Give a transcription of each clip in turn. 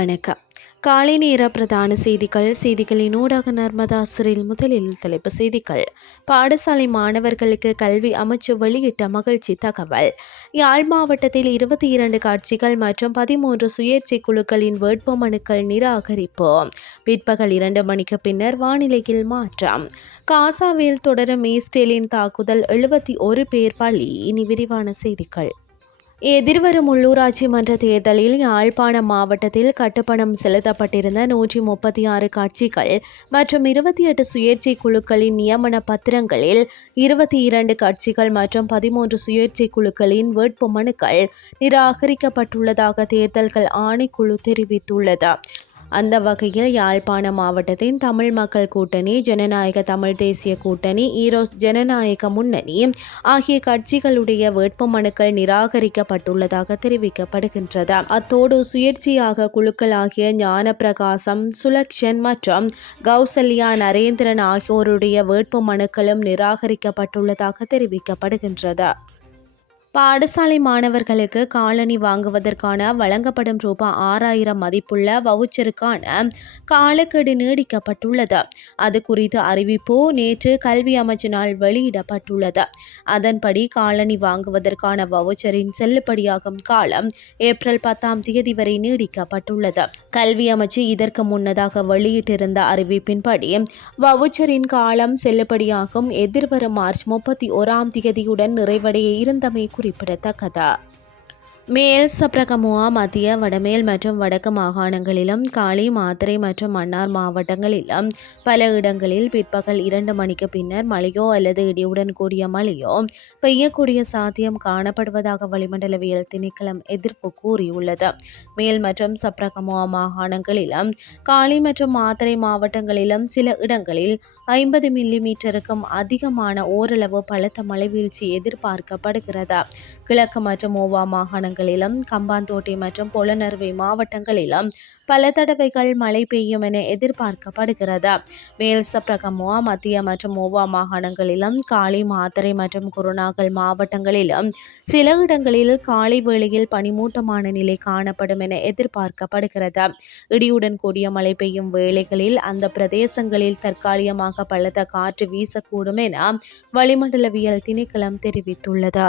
வணக்கம். காலை நேர பிரதான செய்திகள். செய்திகளின் ஊடாக நர்மதாசரில் முதலில் தலைப்பு செய்திகள். பாடசாலை மாணவர்களுக்கு கல்வி அமைச்சு வெளியிட்ட மகிழ்ச்சி தகவல். யாழ் மாவட்டத்தில் இருபத்தி இரண்டு காட்சிகள் மற்றும் பதிமூன்று சுயேட்சை குழுக்களின் வேட்புமனுக்கள் நிராகரிப்பு. பிற்பகல் இரண்டு மணிக்கு பின்னர் வானிலையில் மாற்றம். காசாவில் தொடரும் ஈஸ்டேலின் தாக்குதல் எழுபத்தி ஒரு பேர் பலி. இனி விரிவான செய்திகள். எதிர்வரும் உள்ளூராட்சி மன்ற தேர்தலில் யாழ்ப்பாணம் மாவட்டத்தில் கட்டுப்பணம் செலுத்தப்பட்டிருந்த நூற்றி முப்பத்தி ஆறு கட்சிகள் மற்றும் இருபத்தி எட்டு சுயேட்சை குழுக்களின் நியமன பத்திரங்களில் இருபத்தி இரண்டு கட்சிகள் மற்றும் பதிமூன்று சுயேட்சை குழுக்களின் வேட்புமனுக்கள் நிராகரிக்கப்பட்டுள்ளதாக தேர்தல்கள் ஆணைக்குழு தெரிவித்துள்ளது. அந்த வகையில் யாழ்ப்பாண மாவட்டத்தின் தமிழ் மக்கள் கூட்டணி ஜனநாயக தமிழ் தேசிய கூட்டணி ஈரோஸ் ஜனநாயக முன்னணி ஆகிய கட்சிகளுடைய வேட்புமனுக்கள் நிராகரிக்கப்பட்டுள்ளதாக தெரிவிக்கப்படுகின்றது. அத்தோடு சுயேட்சையாக குழுக்களாகிய ஞான பிரகாசம் சுலக்ஷன் மற்றும் கௌசல்யா நரேந்திரன் ஆகியோருடைய வேட்புமனுக்களும் நிராகரிக்கப்பட்டுள்ளதாக தெரிவிக்கப்படுகின்றது. பாடசாலை மாணவர்களுக்கு காலணி வாங்குவதற்கான வழங்கப்படும் ரூபாய் ஆறாயிரம் மதிப்புள்ள வவுச்சருக்கான காலக்கெடு நீடிக்கப்பட்டுள்ளது. அது குறித்த அறிவிப்பு நேற்று கல்வி அமைச்சினால் வெளியிடப்பட்டுள்ளது. அதன்படி காலணி வாங்குவதற்கான வவுச்சரின் செல்லுபடியாகும் காலம் ஏப்ரல் பத்தாம் தேதி வரை நீடிக்கப்பட்டுள்ளது. கல்வி அமைச்சு இதற்கு முன்னதாக வெளியிட்டிருந்த அறிவிப்பின்படி வவுச்சரின் காலம் செல்லுபடியாகும் எதிர்வரும் மார்ச் முப்பத்தி ஓராம் தேதியுடன் நிறைவடைய இருந்தமை குறிப்பிடத்தக்கது? மேல் சப்ரகமுவா மத்திய வடமேல் மற்றும் வடக்கு மாகாணங்களிலும் காளி மாத்திரை மற்றும் மன்னார் மாவட்டங்களிலும் பல இடங்களில் பிற்பகல் இரண்டு மணிக்கு பின்னர் மழையோ அல்லது இடியுடன் கூடிய மழையோ பெய்யக்கூடிய சாத்தியம் காணப்படுவதாக வளிமண்டலவியல் திணைக்களம் எதிர்ப்பு கூறியுள்ளது. மேல் மற்றும் சப்ரகமுவா மாகாணங்களிலும் காளி மற்றும் மாத்திரை மாவட்டங்களிலும் சில இடங்களில் ஐம்பது மில்லி மீட்டருக்கும் அதிகமான ஓரளவு பலத்த மழை வீழ்ச்சி எதிர்பார்க்கப்படுகிறது. கிழக்கு மற்றும் ஓவா மாகாணங்களிலும் கம்பாந்தோட்டை மற்றும் பொலனறுவை மாவட்டங்களிலும் பல தடவைகள் மழை பெய்யும் என எதிர்பார்க்கப்படுகிறது. மேல் மத்திய மற்றும் ஓவா மாகாணங்களிலும் காளி மாத்தரை மற்றும் குருநாகல் மாவட்டங்களிலும் சில இடங்களில் காலை வேளையில் பனிமூட்டமான நிலை காணப்படும் என எதிர்பார்க்கப்படுகிறது. இடியுடன் கூடிய மழை பெய்யும் வேளைகளில் அந்த பிரதேசங்களில் தற்காலிகமாக பலத்த காற்று வீசக்கூடும் என வளிமண்டலவியல் திணைக்களம் தெரிவித்துள்ளது.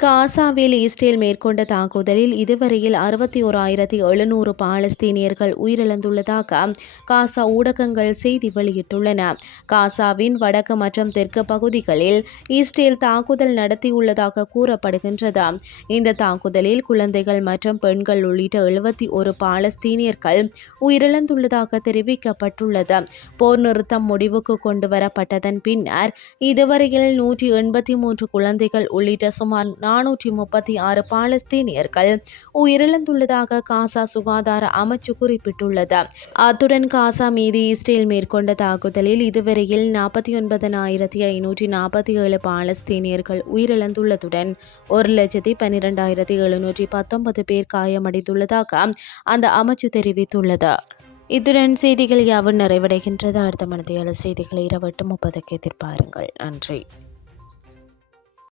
காசாவில் இஸ்ரேல் மேற்கொண்ட தாக்குதலில் இதுவரையில் அறுபத்தி ஓராயிரத்தி எழுநூறு பாலஸ்தீனியர்கள் உயிரிழந்துள்ளதாக காசா ஊடகங்கள் செய்தி வெளியிட்டுள்ளன. காசாவின் வடக்கு மற்றும் தெற்கு பகுதிகளில் இஸ்ரேல் தாக்குதல் நடத்தியுள்ளதாக கூறப்படுகின்றது. இந்த தாக்குதலில் குழந்தைகள் மற்றும் பெண்கள் உள்ளிட்ட எழுபத்தி ஒரு பாலஸ்தீனியர்கள் உயிரிழந்துள்ளதாக தெரிவிக்கப்பட்டுள்ளது. போர் நிறுத்தம் முடிவுக்கு கொண்டு வரப்பட்டதன் பின்னர் இதுவரையில் நூற்றி எண்பத்தி மூன்று குழந்தைகள் உள்ளிட்ட சுமார் நானூற்றி முப்பத்தி ஆறு பாலஸ்தீனியர்கள் உயிரிழந்துள்ளதாக காசா சுகாதார அமைச்சு குறிப்பிட்டுள்ளது. அத்துடன் காசா மீது இஸ்ரேல் மேற்கொண்ட தாக்குதலில் இதுவரையில் நாற்பத்தி ஒன்பதனாயிரத்தி ஐநூற்றி நாற்பத்தி ஏழு பாலஸ்தீனியர்கள் உயிரிழந்துள்ளதுடன் ஒரு லட்சத்தி பன்னிரெண்டாயிரத்தி எழுநூற்றி பத்தொன்பது பேர் காயமடைந்துள்ளதாக அந்த அமைச்சு தெரிவித்துள்ளது. இத்துடன் செய்திகள் யாவும் நிறைவடைகின்றது? அடுத்த மனதையாளர் செய்திகளை இரவட்டு முப்பதுக்கு எதிர்பாருங்கள். நன்றி.